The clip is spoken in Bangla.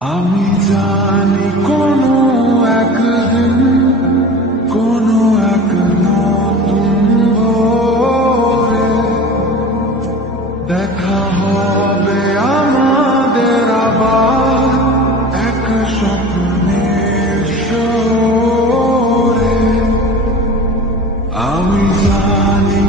আমি জানি কোনো একদিন কোনো এক নতুন ভোরে দেখা হবে আমাদের আবার এক স্বপ্নের শোরে। আমি জানি